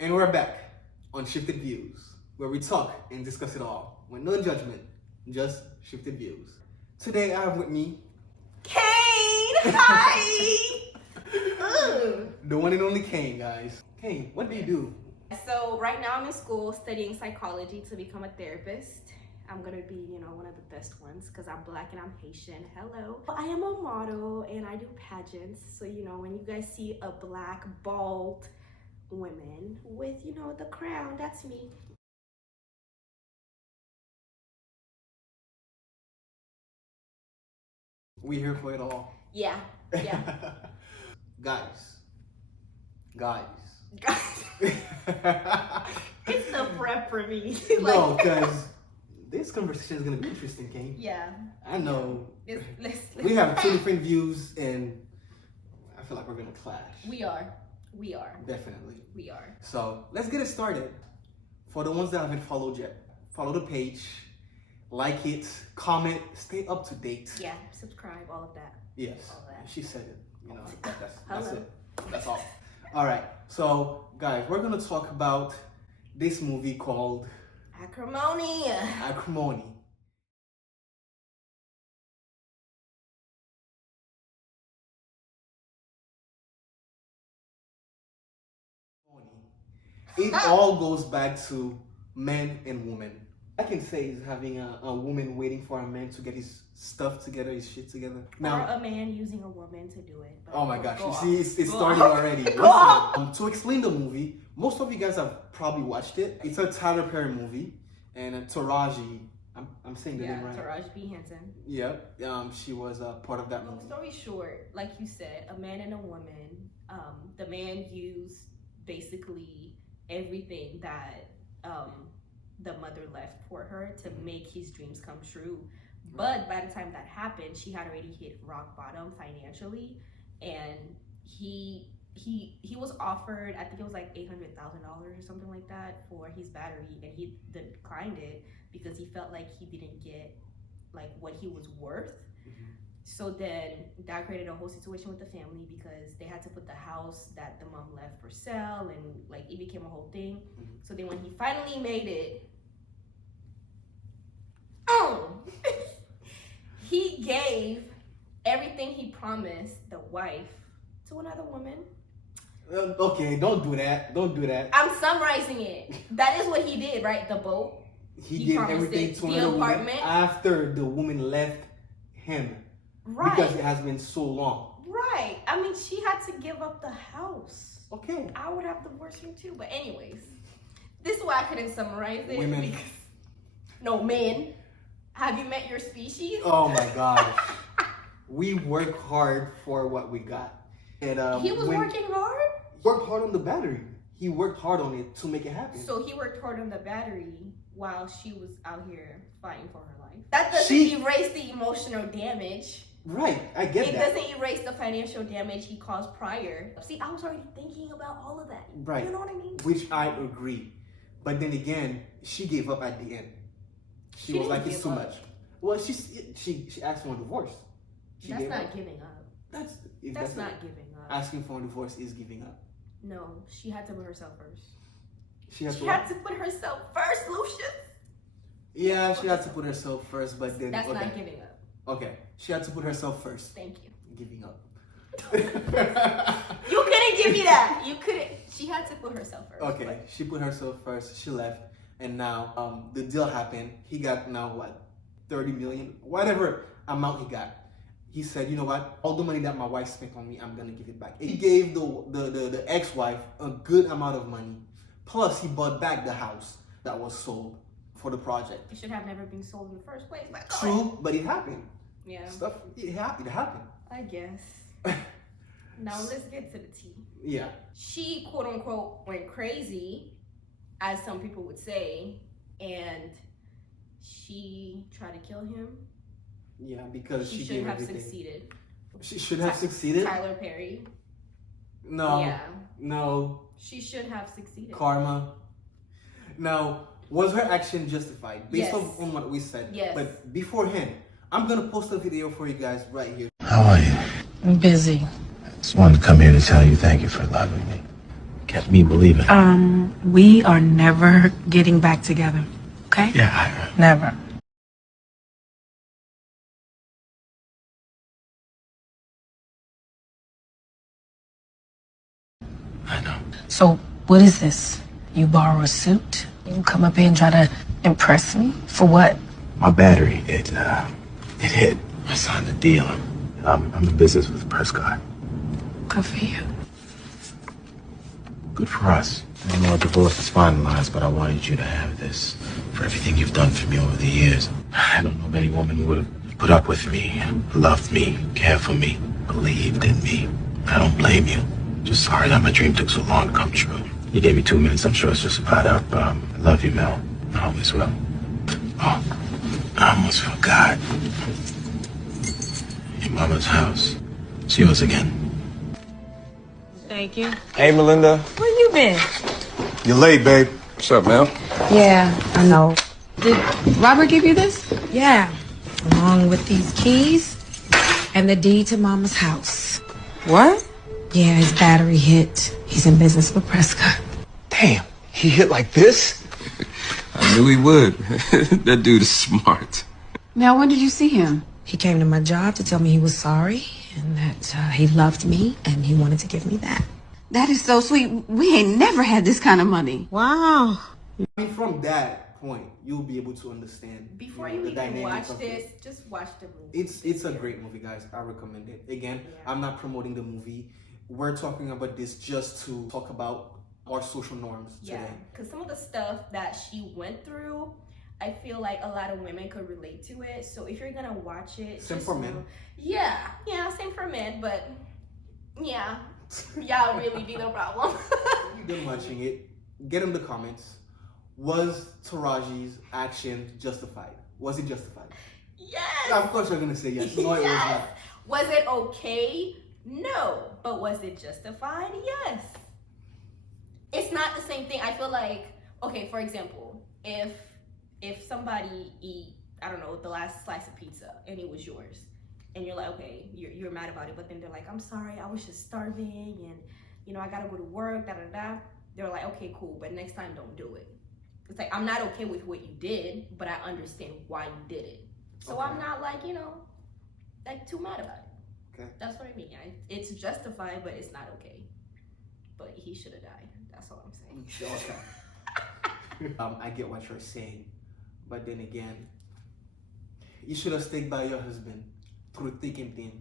And we're back on Shifted Views, where we talk and discuss it all with no judgment, just shifted views. Today I have with me Kane! Hi! the one and only Kane, guys. Kane, what do you do? So right now I'm in school studying psychology to become a therapist. I'm gonna be, one of the best ones because I'm Black and I'm Haitian. Hello. I am a model and I do pageants. So, when you guys see a Black, bald woman with, the crown, that's me. We here for it all. Yeah. Guys. It's the prep for me. No, because this conversation is going to be interesting, Kane. Yeah. I know. Let's we have two different views and I feel like we're going to clash. We are. Definitely. We are. So let's get it started. For the ones that haven't followed yet, follow the page, like it, comment, stay up to date. Yeah, subscribe, all of that. Yes, all that. She said it. That's Hello. it. That's all. All right. So guys, we're gonna talk about this movie called Acrimony. Acrimony. It all goes back to men and women. I can say is having a woman waiting for a man to get his stuff together, his shit together. Now, or a man using a woman to do it. Oh my gosh, you see, it's starting already. To explain the movie, most of you guys have probably watched it. It's a Tyler Perry movie, and Taraji, I'm saying the name right. Taraji P. Henson. Yep, she was a part of that movie. Long story short, like you said, a man and a woman. The man used basically everything that the mother left for her to make his dreams come true. But by the time that happened, she had already hit rock bottom financially, and he was offered, I think it was like $800,000 or something like that for his battery, and he declined it because he felt like he didn't get like what he was worth. So then that created a whole situation with the family because they had to put the house that the mom left for sale, and like it became a whole thing. So then when he finally made it, he gave everything he promised the wife to another woman. Okay, don't do that. I'm summarizing it. That is what he did, right? The boat. He gave everything to another woman after the woman left him. Right. Because it has been so long. Right. I mean, she had to give up the house. Okay. I would have divorced him too. But anyways, this is why I couldn't summarize it. Women. Because, no, men. Have you met your species? Oh my gosh. We work hard for what we got. And he was working hard? Worked hard on the battery. He worked hard on it to make it happen. So he worked hard on the battery while she was out here fighting for her life. That doesn't erase the emotional damage. Right, I get that. It doesn't erase the financial damage he caused prior. See, I was already thinking about all of that. Right. You know what I mean? Which I agree. But then again, she gave up at the end. She was like, it's too much. Well, she asked for a divorce. That's not giving up. That's not giving up. Asking for a divorce is giving up. No, she had to put herself first. She had to put herself first, Lucius. Yeah, she had to put herself first, but then that's not giving up. Okay, she had to put herself first. Thank you. Giving up. You couldn't give me that. You couldn't. She had to put herself first. Okay, but she put herself first. She left, and now the deal happened. He got now what, 30 million, whatever amount he got. He said, you know what? All the money that my wife spent on me, I'm gonna give it back. He gave the ex-wife a good amount of money. Plus, he bought back the house that was sold for the project. It should have never been sold in the first place. But true, but it happened. Yeah. It happened. I guess. Now let's get to the tea. Yeah. She, quote unquote, went crazy, as some people would say, and she tried to kill him. Yeah, because she should have succeeded. She should have succeeded? Tyler Perry. No. Yeah. No. She should have succeeded. Karma. Now, was her action justified? Based yes. on what we said. Yes. But beforehand, I'm going to post a video for you guys right here. How are you? I'm busy. I just wanted to come here to tell you thank you for loving me. kept me believing. We are never getting back together, okay? Yeah, Never. I know. So, what is this? You borrow a suit? You come up here and try to impress me? For what? My battery, it hit. I signed a deal. I'm in business with Prescott. Good for you. Good for us. I know our divorce is finalized, but I wanted you to have this for everything you've done for me over the years. I don't know of any woman who would have put up with me, loved me, cared for me, believed in me. I don't blame you. Just sorry that my dream took so long to come true. You gave me 2 minutes. I'm sure it's just about up. I love you, Mel. I always will. Oh, I almost forgot. Your mama's house. It's yours again. Thank you. Hey, Melinda. Where you been? You're late, babe. What's up, Mel? Yeah, I know. Did Robert give you this? Yeah. Along with these keys and the deed to Mama's house. What? Yeah, his battery hit. He's in business with Prescott. Damn, he hit like this? I knew he would. That dude is smart. Now, when did you see him? He came to my job to tell me he was sorry and that he loved me and he wanted to give me that. That is so sweet. We ain't never had this kind of money. Wow. I mean, from that point, you'll be able to understand. Before the you even dynamics watch of this, it. just watch the movie. It's a great movie, guys. I recommend it. Again, Yeah. I'm not promoting the movie. We're talking about this just to talk about our social norms Yeah, today. because some of the stuff that she went through, I feel like a lot of women could relate to it. So if you're gonna watch it, Same just for men. know- Yeah, same for men, but yeah, y'all really be the problem. You've been watching it. Get in the comments. Was Taraji's action justified? Was it justified? Yes. Yeah, of course you're gonna say yes. No, it was Yes. not. Was it okay? No. But was it justified? Yes. It's not the same thing. I feel like, okay, for example, if somebody eat, I don't know, the last slice of pizza and it was yours, and you're like, okay, you're mad about it, but then they're like, I'm sorry, I was just starving, and I gotta go to work, da da da. They're like, okay, cool, but next time don't do it. It's like, I'm not okay with what you did, but I understand why you did it. So Okay. I'm not like, like too mad about it. Okay. That's what I mean. It's justified, but it's not okay. But he should have died. That's all I'm saying. Okay. I get what you're saying, but then again, you should have stayed by your husband through thick and thin.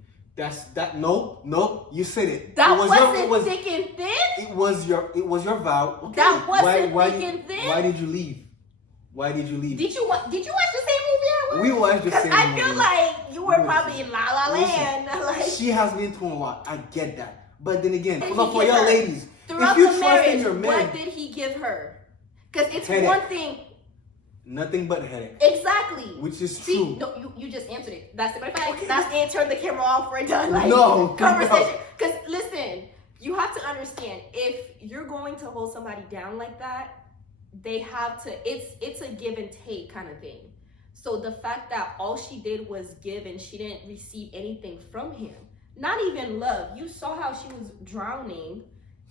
No, you said it. That it was wasn't thick and thin. It was your vow. Okay. That wasn't why, thick and thin. Why did you leave? Why did you leave? Did you watch the same movie I watched? We watched the same Because I movie. feel like you were We probably in La La Land. Like, She has been through a lot. I get that. But then again, Did he for give your her- ladies, throughout if you the trust in marriage, your man, what did he give her? Because it's Headache. one thing. nothing but headache. Exactly. Which is See, true. no, you just answered it. That's it. But that's the end. Turn the camera off. We're done. Like, No, conversation. Because listen, you have to understand, if you're going to hold somebody down like that, they have to. It's a give and take kind of thing. So the fact that all she did was give and she didn't receive anything from him, not even love. You saw how she was drowning,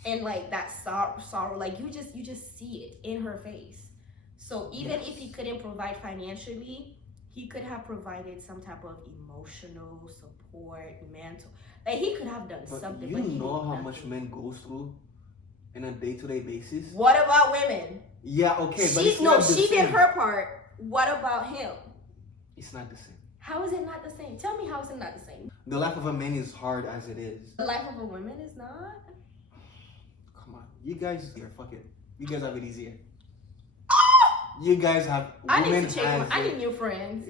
and like that sorrow. Like you just see it in her face. So even if he couldn't provide financially, he could have provided some type of emotional support, mental. Like he could have done But something. you but he know did how nothing. much men goes through in a day-to-day basis. What about women? Yeah, okay, but it's She not the did same. her part. What about him? It's not the same. How is it not the same? Tell me how is it not the same? The life of a man is hard as it is. The life of a woman is not. Come on, you guys here, fuck it. You guys have it easier. You guys have. I women need to change. has I it. need new friends.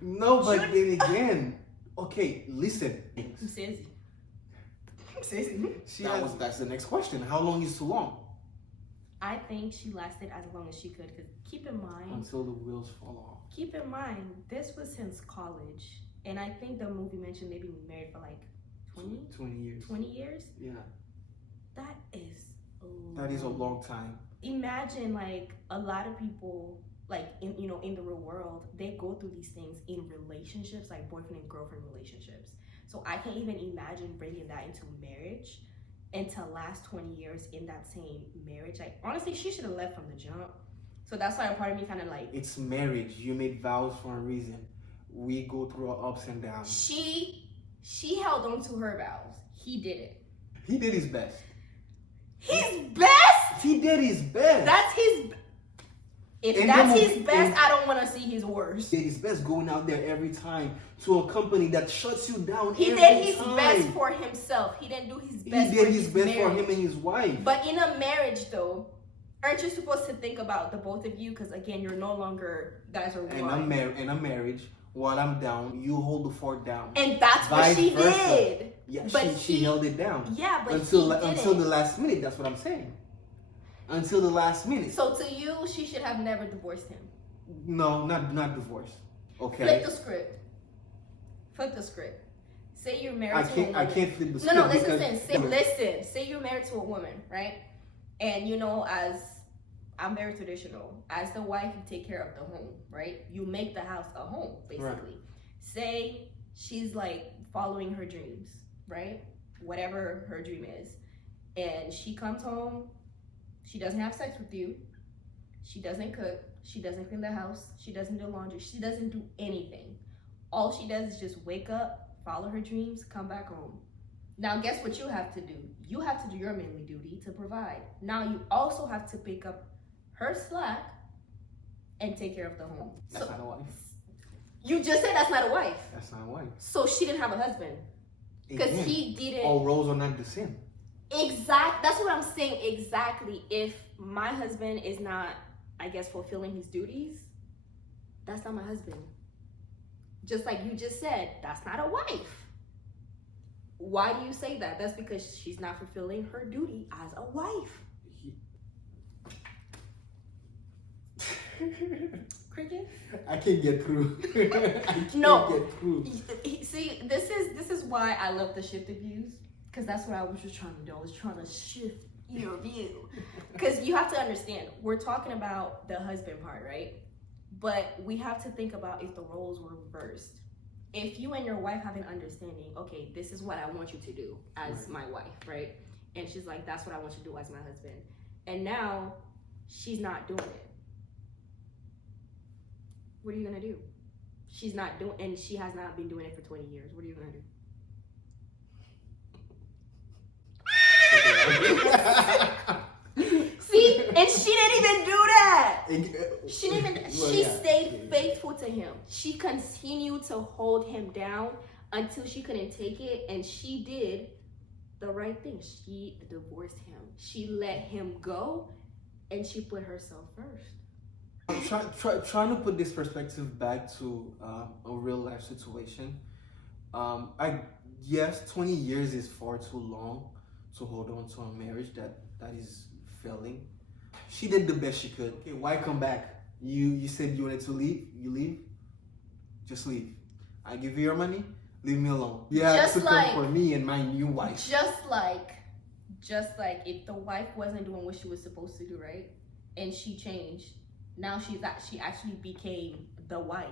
No, but then again, okay, listen. I'm sissy. I'm sissy. That's the next question. How long is too long? I think she lasted as long as she could. Because keep in mind, Until the wheels fall off. keep in mind, this was since college, and I think the movie mentioned they've been married for like 20 years. 20 years. Yeah, That is. that is a long time. Imagine like a lot of people like in the real world, they go through these things in relationships, like boyfriend and girlfriend relationships. So I can't even imagine bringing that into marriage. and to last 20 years in that same marriage. Like, honestly, she should have left from the jump. So that's why a part of me kind of like... It's marriage. You made vows for a reason. We go through our ups and downs. She held on to her vows. He didn't. He did his best. His best? He did his best. That's his... If that's his best, I don't want to see his worst. He did his best going out there every time to a company that shuts you down He every did his time. best for himself. He didn't do his best He did for his best marriage. for him and his wife. But in a marriage, though, aren't you supposed to think about the both of you? Because again, you're no longer, you guys are one. In a marriage, while I'm down, you hold the fort down. And that's what she did. Yeah, but she held it down. Yeah, but until the last minute. That's what I'm saying. Until the last minute. So to you, she should have never divorced him. No, not divorce. Okay. Flip the script. Flip the script. Say you're married to a woman. I can't flip the script. No, listen. Say you're married to a woman, right? And you know, as I'm very traditional, as the wife, you take care of the home, right? You make the house a home, basically. Right. Say she's like following her dreams, right? Whatever her dream is. And she comes home, she doesn't have sex with you, she doesn't cook, she doesn't clean the house, she doesn't do laundry, she doesn't do anything. All she does is just wake up, follow her dreams, come back home. Now guess what you have to do? You have to do your manly duty to provide. Now you also have to pick up her slack and take care of the home. That's not a wife. You just said that's not a wife. That's not a wife. So she didn't have a husband. Because he didn't. All roles are not the same. That's what I'm saying exactly. If my husband is not, I guess, fulfilling his duties, that's not my husband. Just like you just said, that's not a wife. Why do you say that? That's because she's not fulfilling her duty as a wife. Cricket? I can't get through. Get through. See, this is why I love the shift of views. Because that's what I was just trying to do. I was trying to shift your view. Because you have to understand, we're talking about the husband part, right? But we have to think about if the roles were reversed. If you and your wife have an understanding, okay, this is what I want you to do as my wife, right? And she's like, that's what I want you to do as my husband. And now she's not doing it. What are you gonna do? She's not doing, and she has not been doing it for 20 years. What are you gonna do? See, and she didn't even do that. She didn't even. She stayed faithful to him. She continued to hold him down until she couldn't take it, and she did the right thing. She divorced him. She let him go, and she put herself first. I'm trying to put this perspective back to a real life situation. Yes, 20 years is far too long to hold on to a marriage that is failing. She did the best she could. Okay, why come back? You said you wanted to leave. You leave. Just leave. I give you your money. Leave me alone. You have to come for me and my new wife. Just like if the wife wasn't doing what she was supposed to do, right? And she changed. Now she actually became the wife.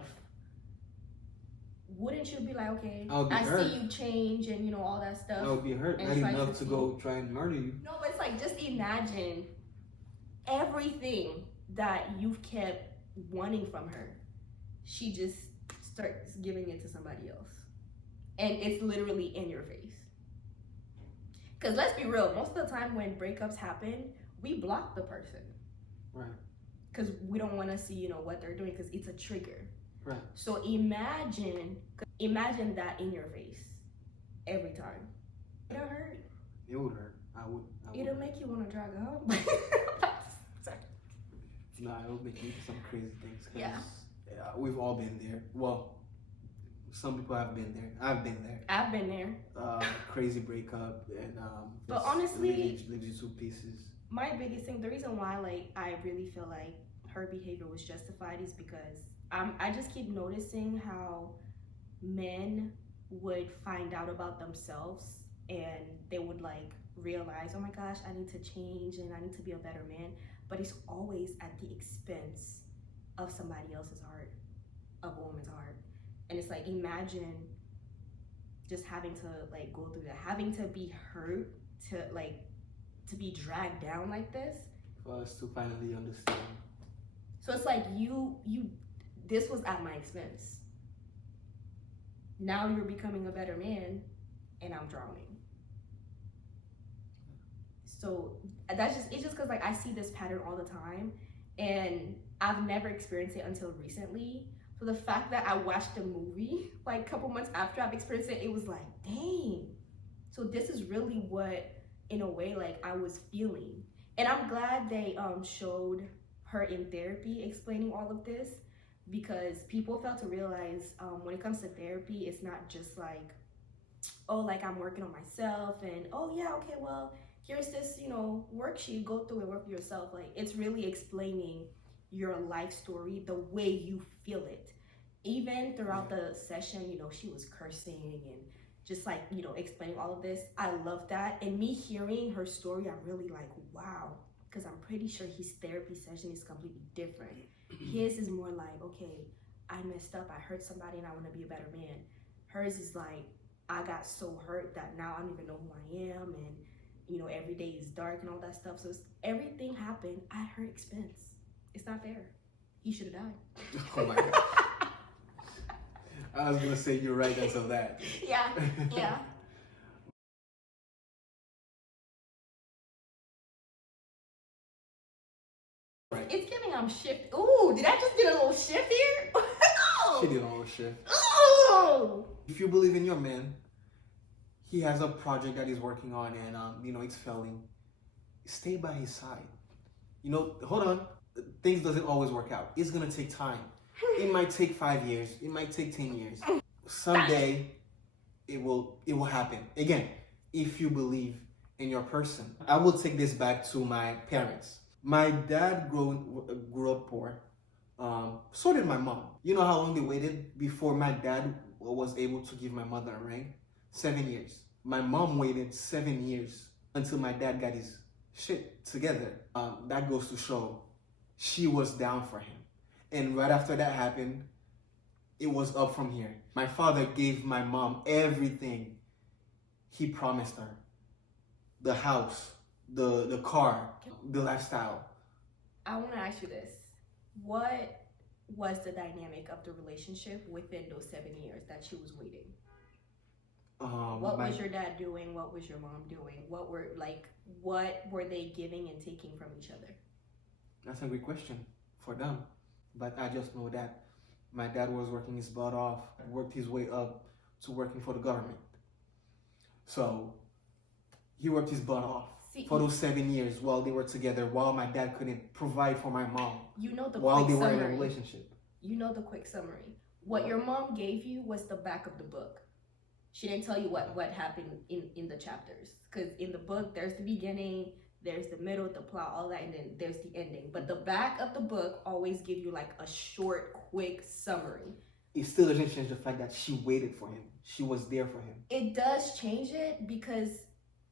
Wouldn't you be like, okay, I see you change and you know all that stuff? I would be hurt. Not enough to go try and murder you. No, but it's like, just imagine everything that you've kept wanting from her. She just starts giving it to somebody else. And it's literally in your face. Because let's be real, most of the time when breakups happen, we block the person. Right. Because we don't want to see, you know, what they're doing because it's a trigger. Right. So imagine that in your face every time. It'll hurt. It would hurt. I would. It'll make you want to drag home. Sorry. No, it would make you do some crazy things. Yeah. We've all been there. Well, some people have been there. I've been there. I've been there. Crazy breakup and but honestly, leaves you 2 pieces. My biggest thing, the reason why I really feel like her behavior was justified is because I just keep noticing how men would find out about themselves and they would like realize, oh my gosh, I need to change and I need to be a better man. But it's always at the expense of somebody else's heart, of a woman's heart. And it's like, imagine just having to like go through that, having to be hurt to be dragged down like this. For us to finally understand. So it's like you this was at my expense. Now you're becoming a better man and I'm drowning. So it's just because like I see this pattern all the time and I've never experienced it until recently. So the fact that I watched the movie like a couple months after I've experienced it, it was like, dang. So this is really what, in a way, like I was feeling. And I'm glad they showed her in therapy explaining all of this, because people fail to realize when it comes to therapy, it's not just like, oh, like I'm working on myself and oh yeah, okay, well, here's this, worksheet, go through and work for yourself. Like it's really explaining your life story the way you feel it. Even throughout the session, she was cursing and just like, explaining all of this. I love that. And me hearing her story, I'm really like, wow, because I'm pretty sure his therapy session is completely different. His is more like, okay, I messed up, I hurt somebody and I want to be a better man. Hers is like, I got so hurt that now I don't even know who I am, and every day is dark and all that stuff. So everything happened at her expense. It's not fair. He should have died. Oh my God. I was gonna say you're right until that. Yeah. Right. It's giving shift. Ooh, did I just get a little shift here? She did a little shift. Ooh. If you believe in your man, he has a project that he's working on and it's failing, stay by his side. Hold on. Things doesn't always work out. It's gonna take time. It might take 5 years. It might take 10 years. Someday, it will happen. Again, if you believe in your person. I will take this back to my parents. My dad grew up poor. So did my mom. You know how long they waited before my dad was able to give my mother a ring? 7 years. My mom waited 7 years until my dad got his shit together. That goes to show she was down for him. And right after that happened, it was up from here. My father gave my mom everything he promised her. The house, the car, the lifestyle. I want to ask you this. What was the dynamic of the relationship within those 7 years that she was waiting? What was your dad doing? What was your mom doing? What were they giving and taking from each other? That's a great question for them. But I just know that my dad was working his butt off, worked his way up to working for the government. So he worked his butt off for those 7 years while they were together, while my dad couldn't provide for my mom. While they were in a relationship. You know the quick summary. What your mom gave you was the back of the book. She didn't tell you what happened in the chapters. Because in the book, there's the beginning, there's the middle, the plot, all that, and then there's the ending. But the back of the book always gives you like a short, quick summary. It still doesn't change the fact that she waited for him. She was there for him. It does change it because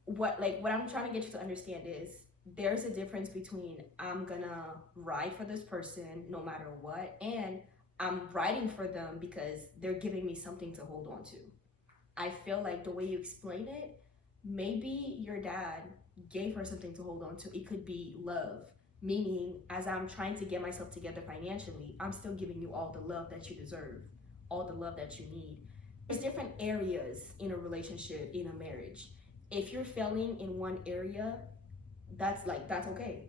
what I'm trying to get you to understand is there's a difference between I'm gonna ride for this person no matter what, and I'm riding for them because they're giving me something to hold on to. I feel like the way you explain it, maybe your dad gave her something to hold on to. It could be love, meaning as I'm trying to get myself together financially, I'm still giving you all the love that you deserve, all the love that you need. There's different areas in a relationship, in a marriage. If you're failing in one area, that's okay.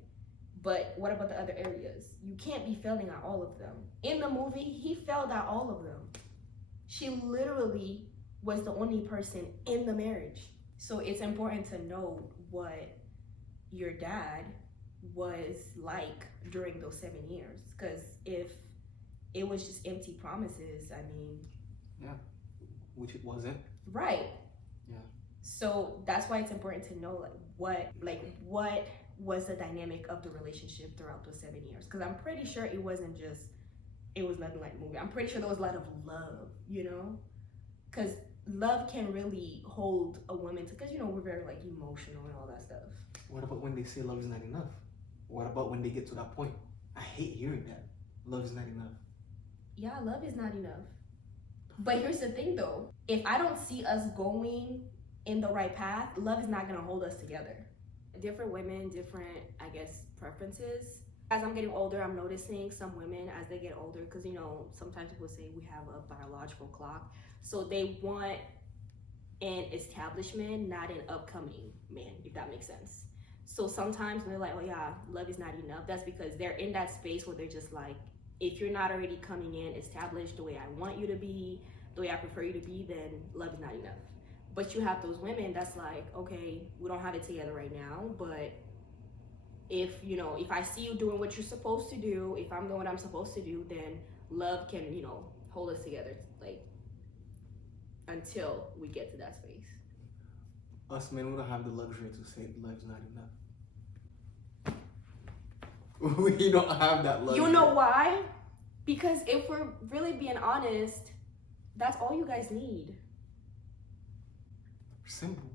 But what about the other areas? You can't be failing at all of them. In the movie, he failed at all of them. She literally was the only person in the marriage. So it's important to know what your dad was like during those 7 years. Because if it was just empty promises, I mean... Yeah, which it wasn't. Right. Yeah. So that's why it's important to know what was the dynamic of the relationship throughout those 7 years. Because I'm pretty sure it wasn't just, it was nothing like a movie. I'm pretty sure there was a lot of love, Because love can really hold a woman to, because we're very emotional and all that stuff. What about when they say love is not enough? What about when they get to that point? I hate hearing that. Love is not enough. Yeah, love is not enough. But here's the thing though. If I don't see us going in the right path, love is not gonna hold us together. Different women, different, I guess, preferences. As I'm getting older, I'm noticing some women as they get older, because you know, sometimes people say we have a biological clock. So they want an establishment, not an upcoming man, if that makes sense. So sometimes when they're like, oh yeah, love is not enough, that's because they're in that space where they're just like, if you're not already coming in established the way I want you to be, the way I prefer you to be, then love is not enough. But you have those women that's like, okay, we don't have it together right now, but if I see you doing what you're supposed to do, if I'm doing what I'm supposed to do, then love can, hold us together, like, until we get to that space. Us men, we don't have the luxury to say love's not enough. We don't have that luxury. You know why? Because if we're really being honest, that's all you guys need. Simple.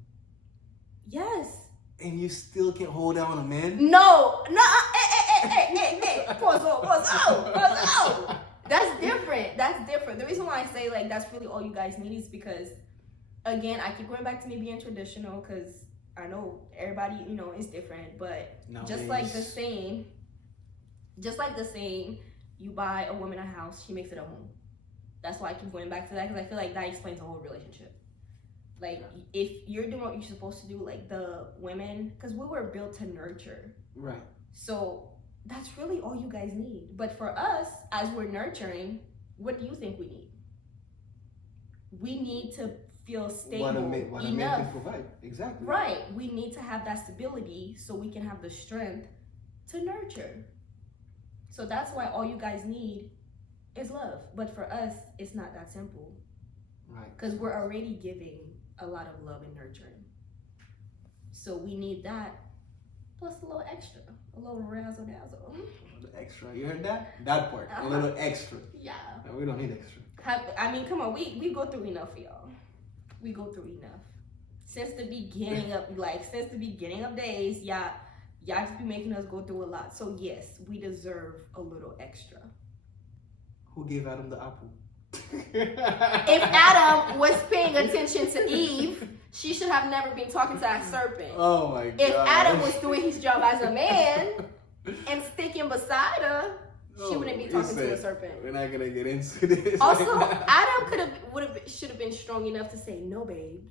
Yes. And you still can't hold down a man? No, hey, pause. That's different. The reason why I say like that's really all you guys need is because, again, I keep going back to me being traditional because I know everybody, is different, but Nowadays. just like the same, you buy a woman a house, she makes it a home. That's why I keep going back to that, because I feel like that explains the whole relationship. Like, if you're doing what you're supposed to do, like the women, because we were built to nurture. Right. So that's really all you guys need. But for us, as we're nurturing, what do you think we need? We need to feel stable what a man can provide. Exactly. Right. We need to have that stability so we can have the strength to nurture. So that's why all you guys need is love. But for us, it's not that simple. Right. Because we're already giving a lot of love and nurturing. So we need that plus a little extra, a little razzle dazzle. A little extra. You heard that? That part. A little extra. Yeah. No, we don't need extra. I mean, come on, we go through enough for y'all. We go through enough. Since the beginning of days, y'all just be making us go through a lot. So yes, we deserve a little extra. Who gave Adam the apple? If Adam was paying attention to Eve, she should have never been talking to that serpent. Oh my God. If Adam was doing his job as a man and sticking beside her, she wouldn't be talking to a serpent. We're not gonna get into this. Also, Adam should have been strong enough to say, no, babes,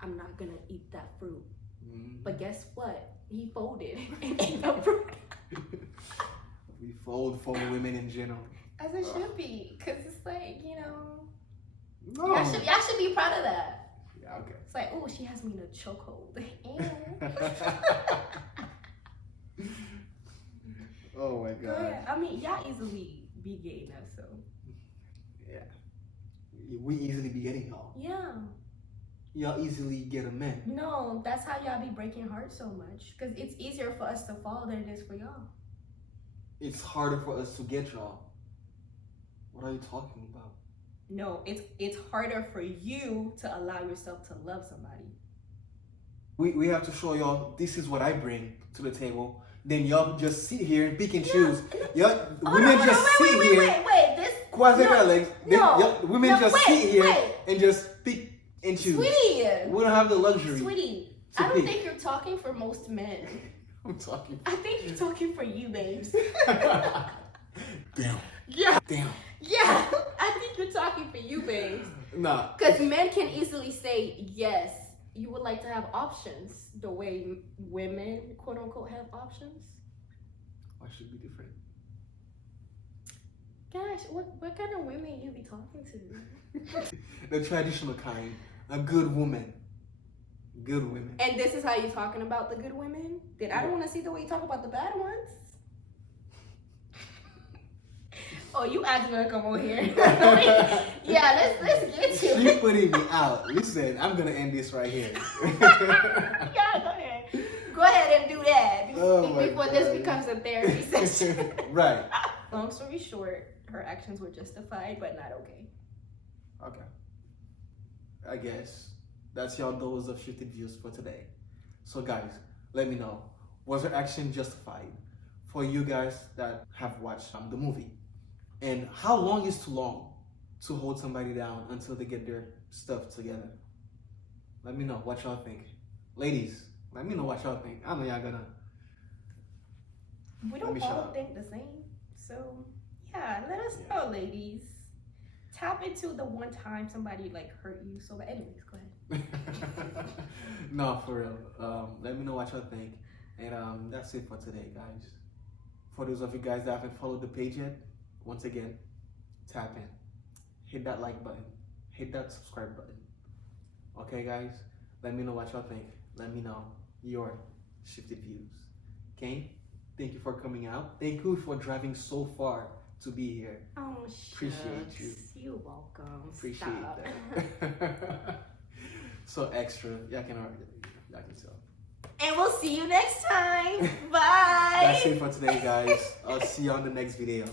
I'm not gonna eat that fruit. Mm-hmm. But guess what? He folded and ate the fruit. We fold for women in general. As it should be, because it's like, No. y'all should be proud of that. Yeah, okay. It's like, oh, she has me in a chokehold. Oh my God. Yeah, I mean, y'all easily be gay enough, so. Yeah. We easily be getting y'all. Yeah. Y'all easily get a man. No, that's how y'all be breaking hearts so much. Because it's easier for us to fall than it is for y'all. It's harder for us to get y'all. What are you talking about? No, it's harder for you to allow yourself to love somebody. We have to show y'all this is what I bring to the table. Then y'all just sit here and pick and choose. Y'all women just sit here. Wait, this women just sit here and just pick and choose. Sweetie, we don't have the luxury. Sweetie, I don't think you're talking for most men. I'm talking. I think you're talking for you, babes. Damn. Yeah. Damn. Yeah, I think you're talking for you, babes. Nah. Because men can easily say, yes, you would like to have options the way women, quote unquote, have options. Why should be different? Gosh, what kind of women you be talking to? The traditional kind. A good woman. Good women. And this is how you're talking about the good women? Then I don't want to see the way you talk about the bad ones. Oh, you asking her to come on here? Yeah, let's get to it. She's putting me out. Listen, I'm gonna end this right here. Yeah, go ahead. Go ahead and do that before this becomes a therapy session. Right. Long story short, her actions were justified, but not okay. Okay. I guess that's your dose of shifted views for today. So guys, let me know. Was her action justified for you guys that have watched the movie? And how long is too long to hold somebody down until they get their stuff together? Let me know what y'all think. Ladies, let me know what y'all think. I know y'all gonna. We don't all think the same. So, yeah, let us know, ladies. Tap into the one time somebody like hurt you. So, but anyways, go ahead. No, for real. Let me know what y'all think. And that's it for today, guys. For those of you guys that haven't followed the page yet, once again, tap in. Hit that like button. Hit that subscribe button. Okay, guys? Let me know what y'all think. Let me know your shifted views. Okay? Thank you for coming out. Thank you for driving so far to be here. Oh, shucks. Appreciate you. You're welcome. Appreciate Stop. that. So extra. Y'all can tell. And we'll see you next time. Bye. That's it for today, guys. I'll see you on the next video.